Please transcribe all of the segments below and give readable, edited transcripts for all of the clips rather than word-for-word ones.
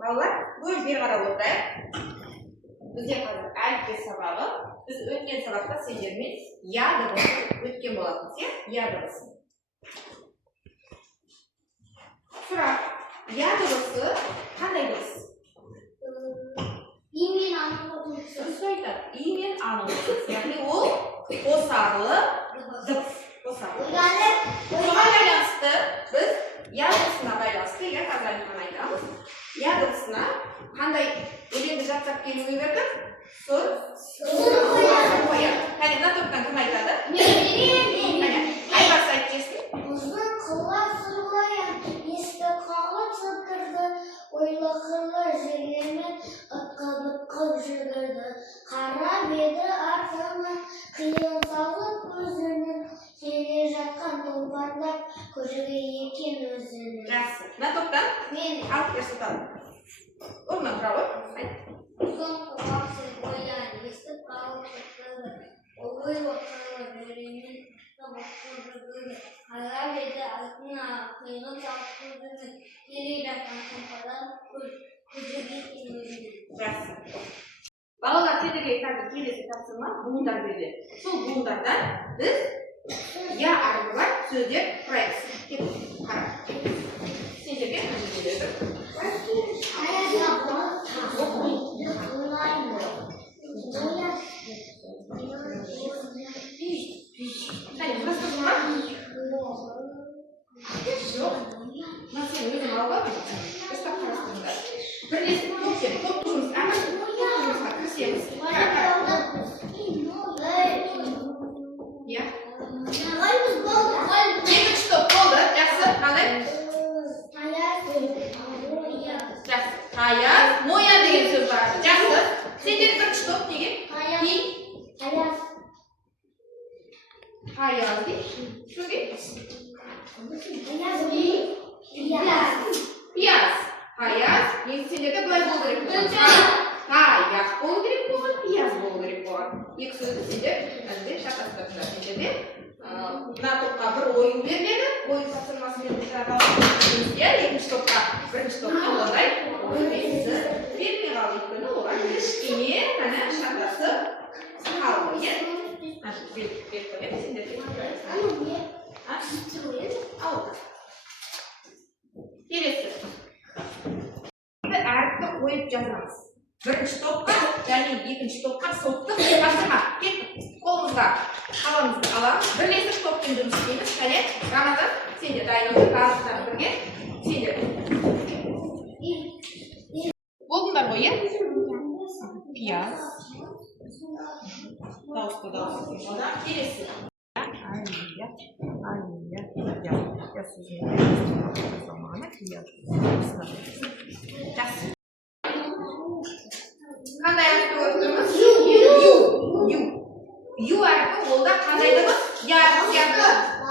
Балалар, көз бері қарап отырайық. Бізде қазір әліппе сабағы. Біз өткен сабақта сендермен я дыбысын өткен болатынбыз, иә? Я дыбысын. Сұрақ, я дыбысы қандай дыбыс? И мен аның қосылысы. Дұрыс айтады. И мен аның қосылысы. Яғни ол қосарлы дыбыс. Соған байланысты біз я дыбысына байланысты, я қазір айтамыз. Я дыбысына қандай өлеңді жаттап келуге бердік? Сұр қояды. Кәне, мына топтан кім айтады? Кәне, Айбарс айтып жесін. Ұзын қылға сұр қояды, есті қалып сытырды, ойлы қырлы жерлемен ытқып жүгірді. Қарап еді артына, қиын салып көзінің, келе жатқан тұлпарлап көжігі екен өзінің. Жақсы. Мына топтан мен алып берсін талып. Орнынан тұра ғой. Айт. Ұзын қылға сұр қояды, есті қалып сытырды, ойлы қырлы жерлемен ытқып жүгірді. Қарап еді артына, қиын салып көзінің, келе жатқан тұлпарлап көжігі екен өзінің. Жақсы. Балалар, сендерге қазір келесі тапсырма буындар берді. Сол буындардан біз я арқылы бар сөздер құраймыз. Кеттік, қара. Сендерге қажет береді. Қане, құрастырдың ба? Жоқ. Мына сен өзің алға тұрсың. Бастап қарастырыңдар. Бірлесіп топпен, топтық жұмыс, әмір топтық жұмысқа кірісеміз. Екінші топ болды. Жақсы, қалай? Жақсы. Таяз, ноян деген сөз бар. Жақсы. Сендер бірінші топ деген? Таяз дейді. Шөге? Пияз. Таяз. Енді сендерде былай болу керек болған. Таяз болу керек болған, пияз болу керек болған. Екі сөзді сендер шатастырыңдар. Сендерде мына топқа бір ойын беріледі. Ойын тапсырмасымен екінші топқа, бірінші топқа ондай ойын бермей қалды. Өйткені оған кішкене ғана шатасы қалды. Беріп қояйық, сендерге. Келесі. Әріпті қойып жазамыз. Бірінші топқа және екінші топқа соттық тапсырма. Кеттік, қолымызға қаламызды аламыз. Бірлесіп топпен жұмыс істейміз. Кәне, Рамазан, сендер дайындауды барлықтан бірге. Сендер. Болдыңдар ғой, е? Пияз. Дауысты. Одан келесі. Я сөзіне заманы пияз. Жақсы. Қандай әріпті көріп тұрмыз? Ю әріпі ол да қандай дыбыс? Я сияқты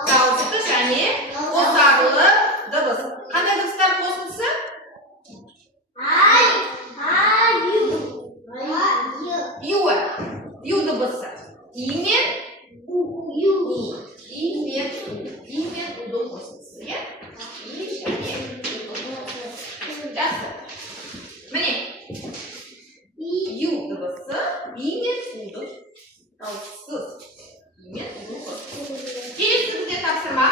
дауысты және қосарлы дыбыс. Қандай дыбыстар қосылысы? Ю дыбысы. И мен уды қосылысы. И және жақсы. Міне. Ю дыбысы, и мен уды дауыссыз. И мен уды қосылысы. Келесі бізде тапсырма.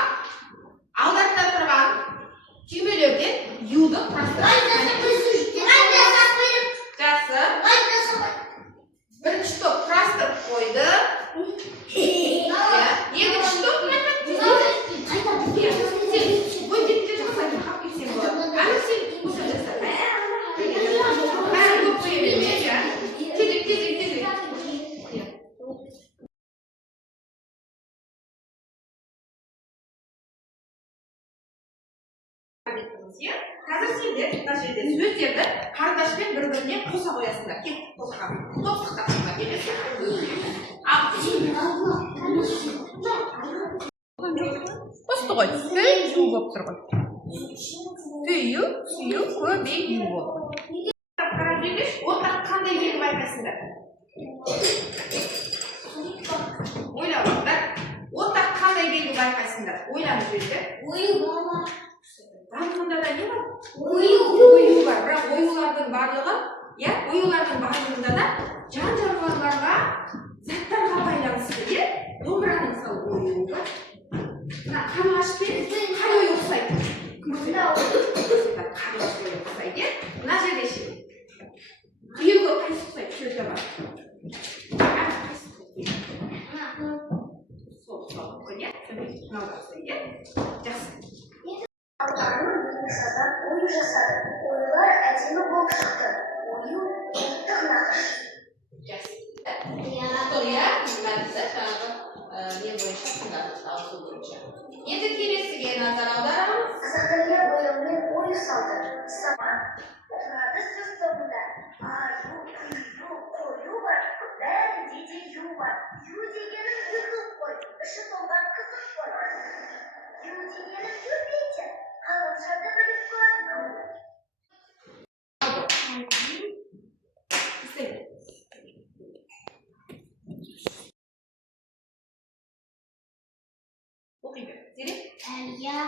Алдарында тұрған түймелерден юды құрастырады. Жақсы. Бірінші топ құрастырып қойды. Екінші топ қазір сендер мына жерде сөздерді қарындашпен бір-біріне қоса қоясыңдар. Кеттік қосқа. Топтық тапсырма келесі. Қосты ғой. Үй болып тұр ғой. Түйі, сүйі, көбею болды. Қарап жүргеш, ортақ қандай белгі байқайсыңдар? Ойланыңдар. Ортақ қандай белгі байқайсыңдар? Ойланып жүрді. Ою бала. Барлығында да не бар? Ою. Ою бар, бірақ ою Onlarda söz sonunda A, U, Ü, koyu var. Ben dedi yu var. Yu degenim yıkık koy. Işık olan kızık koy. Yu degenim köpeyce. Kalınşada bilip koy. İstedim. Okuyun. Zeli. Элья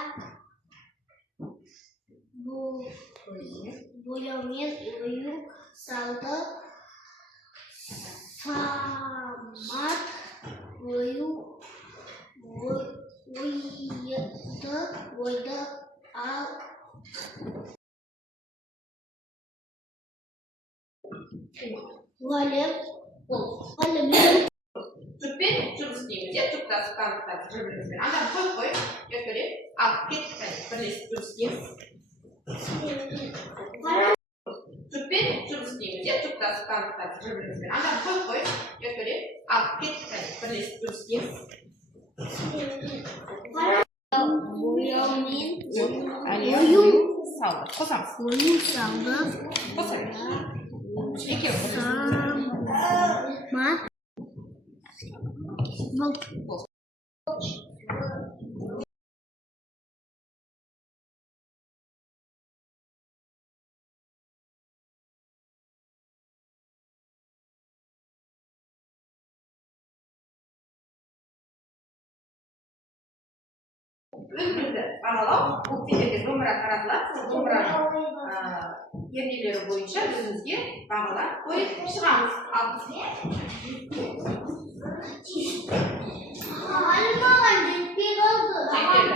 бояумен үйүк салды самат ойды ал ғалым Жұппен жұмыс істейміз, иә? Жұптасып, таныстасып, бір-бірімізбен. Анда қой, еркелеп, алып кеттік, бірлесіп жұмыс істейміз. Жұппен жұмыс істейміз, иә? Жұптасып, таныстасып, бір-бірімізбен. Анда қой, еркелеп, алып кеттік, бірлесіп жұмыс істейміз. Салды. Қосамыз. ойын салды Қосамыз. Екеуі. самат Өзімізді бағалау, бұл сендерге домбыра таратылады, сол домбыраның ернелері бойынша өзімізге бағалар қойып шығамыз. Ал Алимаған жетпей қалды.